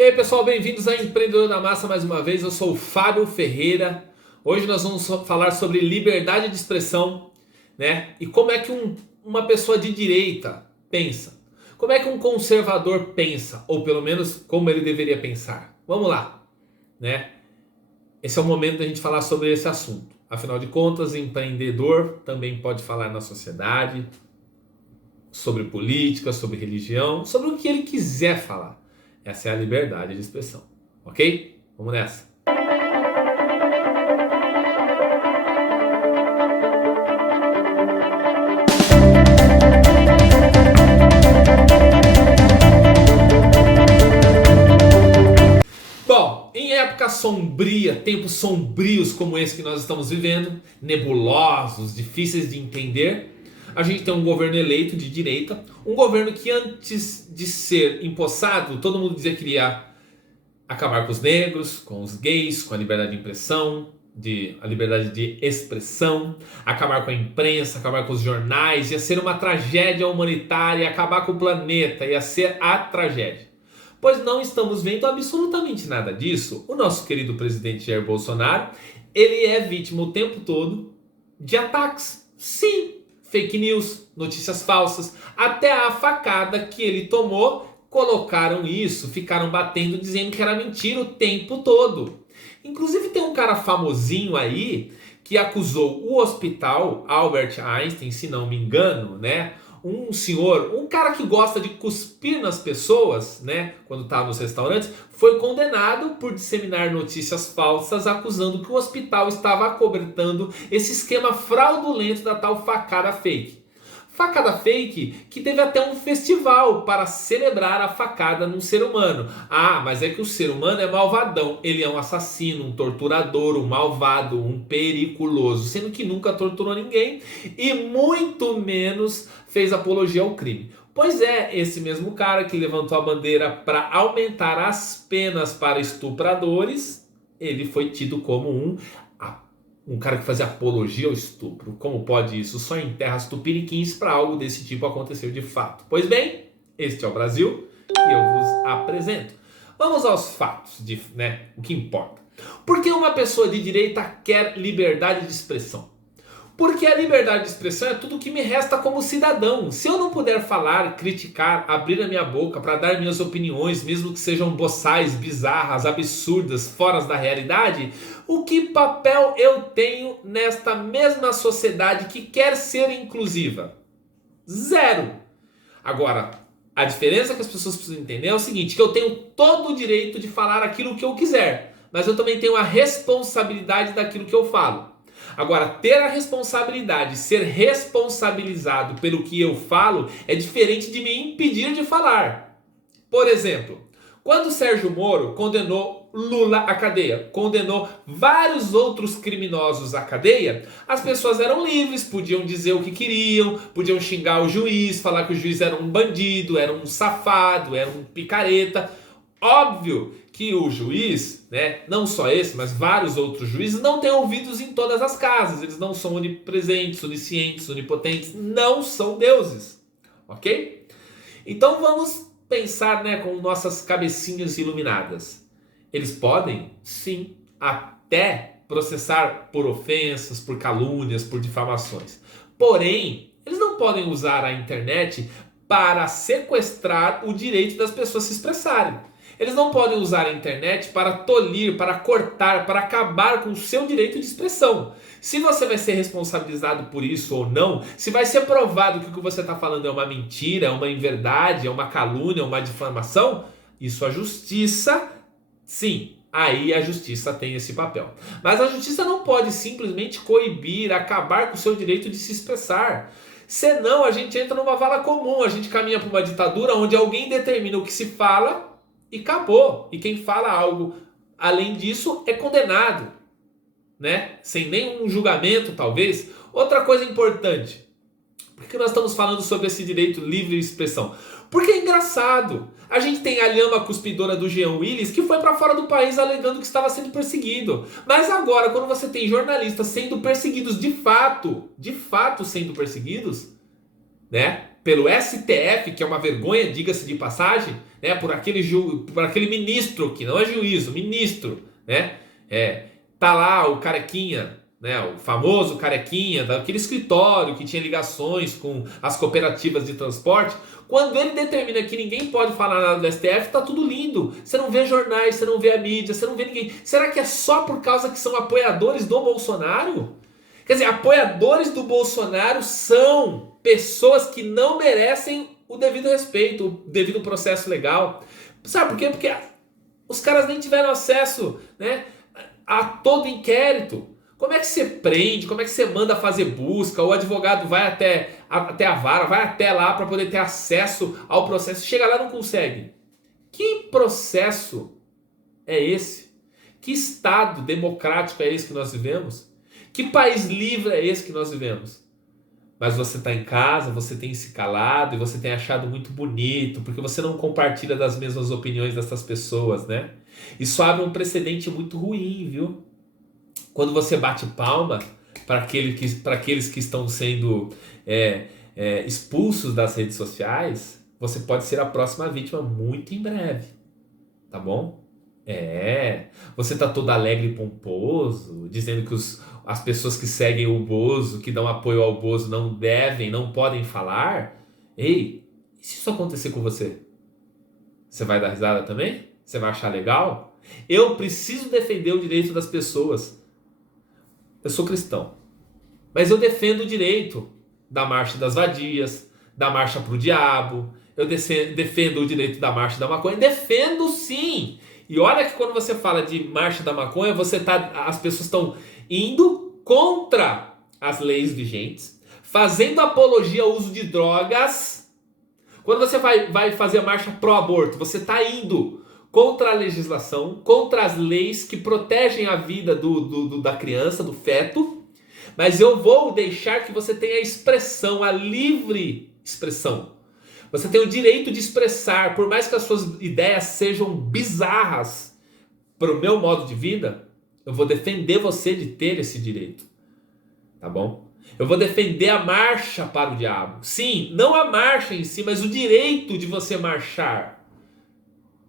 E aí pessoal, bem-vindos a Empreendedor da Massa mais uma vez, eu sou o Fábio Ferreira. Hoje nós vamos falar sobre liberdade de expressão, né? E como é que uma pessoa de direita pensa. Como é que um conservador pensa, ou pelo menos como ele deveria pensar. Vamos lá, né? Esse é o momento da gente falar sobre esse assunto. Afinal de contas, empreendedor também pode falar na sociedade, sobre política, sobre religião, sobre o que ele quiser falar. Essa é a liberdade de expressão, ok? Vamos nessa. Bom, em época sombria, tempos sombrios como esse que nós estamos vivendo, nebulosos, difíceis de entender, a gente tem um governo eleito de direita, um governo que antes de ser empossado, todo mundo dizia que iria acabar com os negros, com os gays, com a liberdade de impressão, a liberdade de expressão, acabar com a imprensa, acabar com os jornais, ia ser uma tragédia humanitária, acabar com o planeta, ia ser a tragédia. Pois não estamos vendo absolutamente nada disso. O nosso querido presidente Jair Bolsonaro, ele é vítima o tempo todo de ataques. Sim, fake news, notícias falsas, até a facada que ele tomou, colocaram isso, ficaram batendo dizendo que era mentira o tempo todo. Inclusive tem um cara famosinho aí que acusou o hospital Albert Einstein, se não me engano, né? Um senhor, um cara que gosta de cuspir nas pessoas, né? Quando estava nos restaurantes, foi condenado por disseminar notícias falsas, acusando que o hospital estava acobertando esse esquema fraudulento da tal facada fake. Facada fake que teve até um festival para celebrar a facada num ser humano. Ah, mas é que o ser humano é malvadão. Ele é um assassino, um torturador, um malvado, um periculoso. Sendo que nunca torturou ninguém e muito menos fez apologia ao crime. Pois é, esse mesmo cara que levantou a bandeira para aumentar as penas para estupradores, ele foi tido como um cara que fazia apologia ao estupro. Como pode isso? Só em terras tupiniquins para algo desse tipo acontecer de fato. Pois bem, este é o Brasil e eu vos apresento. Vamos aos fatos, o que importa. Por que uma pessoa de direita quer liberdade de expressão? Porque a liberdade de expressão é tudo que me resta como cidadão. Se eu não puder falar, criticar, abrir a minha boca para dar minhas opiniões, mesmo que sejam boçais, bizarras, absurdas, fora da realidade, o que papel eu tenho nesta mesma sociedade que quer ser inclusiva? Zero. Agora, a diferença que as pessoas precisam entender é o seguinte, que eu tenho todo o direito de falar aquilo que eu quiser, mas eu também tenho a responsabilidade daquilo que eu falo. Agora, ter a responsabilidade, ser responsabilizado pelo que eu falo é diferente de me impedir de falar. Por exemplo, quando Sérgio Moro condenou Lula à cadeia, condenou vários outros criminosos à cadeia, as pessoas eram livres, podiam dizer o que queriam, podiam xingar o juiz, falar que o juiz era um bandido, era um safado, era um picareta. Óbvio que o juiz, não só esse, mas vários outros juízes, não têm ouvidos em todas as casas. Eles não são onipresentes, oniscientes, onipotentes, não são deuses, ok? Então vamos pensar com nossas cabecinhas iluminadas. Eles podem, sim, até processar por ofensas, por calúnias, por difamações. Porém, eles não podem usar a internet para sequestrar o direito das pessoas se expressarem. Eles não podem usar a internet para tolir, para cortar, para acabar com o seu direito de expressão. Se você vai ser responsabilizado por isso ou não, se vai ser provado que o que você está falando é uma mentira, é uma inverdade, é uma calúnia, é uma difamação, isso a justiça, sim, aí a justiça tem esse papel. Mas a justiça não pode simplesmente coibir, acabar com o seu direito de se expressar. Senão a gente entra numa vala comum, a gente caminha para uma ditadura onde alguém determina o que se fala e acabou. E quem fala algo além disso é condenado, sem nenhum julgamento, talvez. Outra coisa importante. Por que nós estamos falando sobre esse direito livre de expressão? Porque é engraçado. A gente tem a lhama cuspidora do Jean Willis que foi para fora do país alegando que estava sendo perseguido. Mas agora, quando você tem jornalistas sendo perseguidos de fato sendo perseguidos, pelo STF, que é uma vergonha, diga-se de passagem, né, por aquele ministro, que não é juízo, ministro, né, tá lá o carequinha, né, o famoso carequinha, daquele escritório que tinha ligações com as cooperativas de transporte. Quando ele determina que ninguém pode falar nada do STF, tá tudo lindo. Você não vê jornais, você não vê a mídia, você não vê ninguém. Será que é só por causa que são apoiadores do Bolsonaro? Quer dizer, apoiadores do Bolsonaro são pessoas que não merecem o devido respeito, o devido processo legal. Sabe por quê? Porque os caras nem tiveram acesso, né, a todo inquérito. Como é que você prende? Como é que você manda fazer busca? O advogado vai até a vara, vai até lá para poder ter acesso ao processo. Chega lá e não consegue. Que processo é esse? Que Estado democrático é esse que nós vivemos? Que país livre é esse que nós vivemos? Mas você está em casa, você tem se calado e você tem achado muito bonito, porque você não compartilha das mesmas opiniões dessas pessoas, né? Isso abre um precedente muito ruim, viu? Quando você bate palma para aqueles que estão sendo expulsos das redes sociais, você pode ser a próxima vítima muito em breve, tá bom? Você tá todo alegre e pomposo, dizendo que as pessoas que seguem o Bozo, que dão apoio ao Bozo, não podem falar. Ei, e se isso acontecer com você? Você vai dar risada também? Você vai achar legal? Eu preciso defender o direito das pessoas. Eu sou cristão, mas eu defendo o direito da marcha das vadias, da marcha pro diabo, eu defendo o direito da marcha da maconha, defendo sim. E olha que quando você fala de marcha da maconha, as pessoas estão indo contra as leis vigentes, fazendo apologia ao uso de drogas. Quando você vai fazer a marcha pró-aborto, você está indo contra a legislação, contra as leis que protegem a vida da criança, do feto. Mas eu vou deixar que você tenha a expressão, a livre expressão. Você tem o direito de expressar, por mais que as suas ideias sejam bizarras para o meu modo de vida, eu vou defender você de ter esse direito. Tá bom? Eu vou defender a marcha para o diabo. Sim, não a marcha em si, mas o direito de você marchar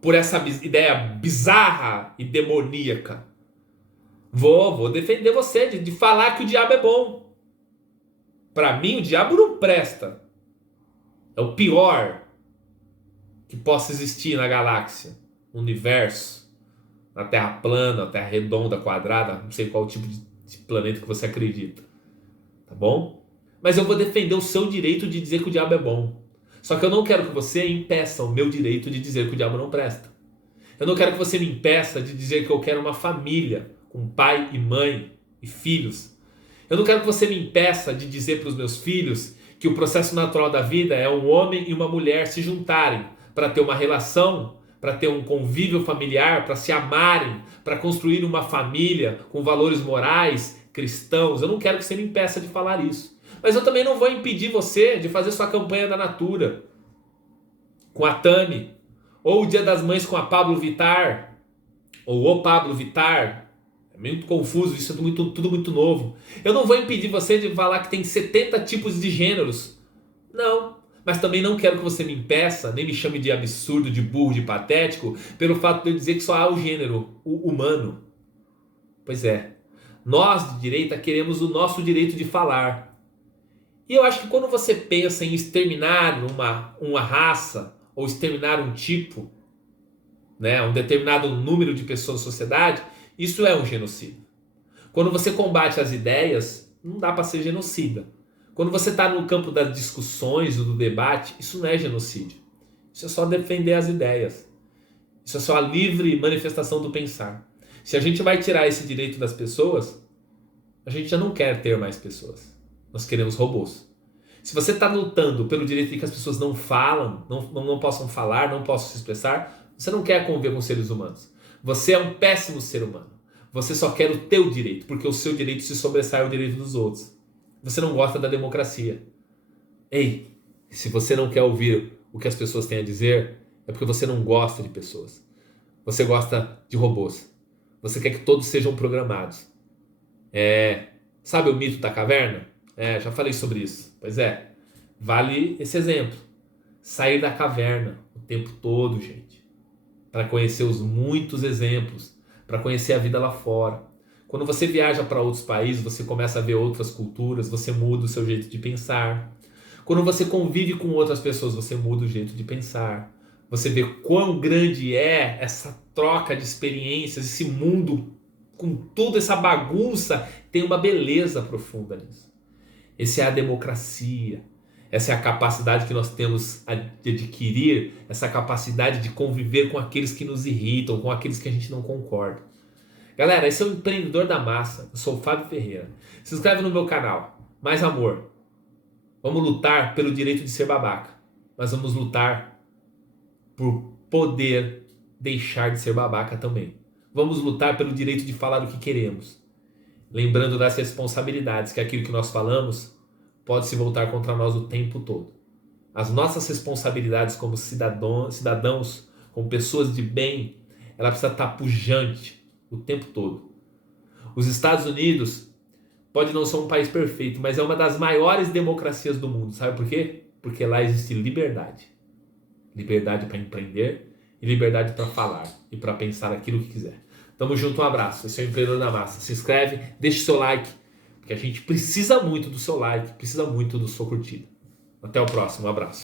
por essa ideia bizarra e demoníaca. Vou defender você de falar que o diabo é bom. Para mim, o diabo não presta. É o pior que possa existir na galáxia, no universo, na Terra plana, na Terra redonda, quadrada, não sei qual tipo de planeta que você acredita. Tá bom? Mas eu vou defender o seu direito de dizer que o diabo é bom. Só que eu não quero que você impeça o meu direito de dizer que o diabo não presta. Eu não quero que você me impeça de dizer que eu quero uma família com pai e mãe e filhos. Eu não quero que você me impeça de dizer para os meus filhos que o processo natural da vida é um homem e uma mulher se juntarem para ter uma relação, para ter um convívio familiar, para se amarem, para construir uma família com valores morais, cristãos. Eu não quero que você me impeça de falar isso. Mas eu também não vou impedir você de fazer sua campanha da Natura com a Tami, ou o Dia das Mães com a Pablo Vittar, ou o Pablo Vittar. É muito confuso, isso é tudo muito novo. Eu não vou impedir você de falar que tem 70 tipos de gêneros. Não. Mas também não quero que você me impeça, nem me chame de absurdo, de burro, de patético, pelo fato de eu dizer que só há o gênero, o humano. Pois é. Nós de direita queremos o nosso direito de falar. E eu acho que quando você pensa em exterminar uma raça, ou exterminar um tipo, né, um determinado número de pessoas na sociedade, isso é um genocídio. Quando você combate as ideias, não dá para ser genocida. Quando você está no campo das discussões, do debate, isso não é genocídio. Isso é só defender as ideias. Isso é só a livre manifestação do pensar. Se a gente vai tirar esse direito das pessoas, a gente já não quer ter mais pessoas. Nós queremos robôs. Se você está lutando pelo direito de que as pessoas não falam, não possam falar, não possam se expressar, você não quer conviver com seres humanos. Você é um péssimo ser humano. Você só quer o teu direito, porque o seu direito se sobressai ao direito dos outros. Você não gosta da democracia. Ei, se você não quer ouvir o que as pessoas têm a dizer, é porque você não gosta de pessoas. Você gosta de robôs. Você quer que todos sejam programados. Sabe o mito da caverna? Já falei sobre isso. Pois é. Vale esse exemplo. Sair da caverna o tempo todo, gente. Para conhecer os muitos exemplos, para conhecer a vida lá fora. Quando você viaja para outros países, você começa a ver outras culturas, você muda o seu jeito de pensar. Quando você convive com outras pessoas, você muda o jeito de pensar. Você vê quão grande é essa troca de experiências, esse mundo com toda essa bagunça, tem uma beleza profunda nisso. Essa é a democracia. Essa é a capacidade que nós temos de adquirir, essa capacidade de conviver com aqueles que nos irritam, com aqueles que a gente não concorda. Galera, esse é o Empreendedor da Massa. Eu sou o Fábio Ferreira. Se inscreve no meu canal. Mais amor. Vamos lutar pelo direito de ser babaca. Mas vamos lutar por poder deixar de ser babaca também. Vamos lutar pelo direito de falar o que queremos. Lembrando das responsabilidades, que aquilo que nós falamos pode se voltar contra nós o tempo todo. As nossas responsabilidades como cidadãos, como pessoas de bem, ela precisa estar pujante o tempo todo. Os Estados Unidos pode não ser um país perfeito, mas é uma das maiores democracias do mundo. Sabe por quê? Porque lá existe liberdade. Liberdade para empreender e liberdade para falar e para pensar aquilo que quiser. Tamo junto, um abraço. Esse é o Empreendedor da Massa. Se inscreve, deixa o seu like, porque a gente precisa muito do seu like, precisa muito do sua curtida. Até o próximo, um abraço.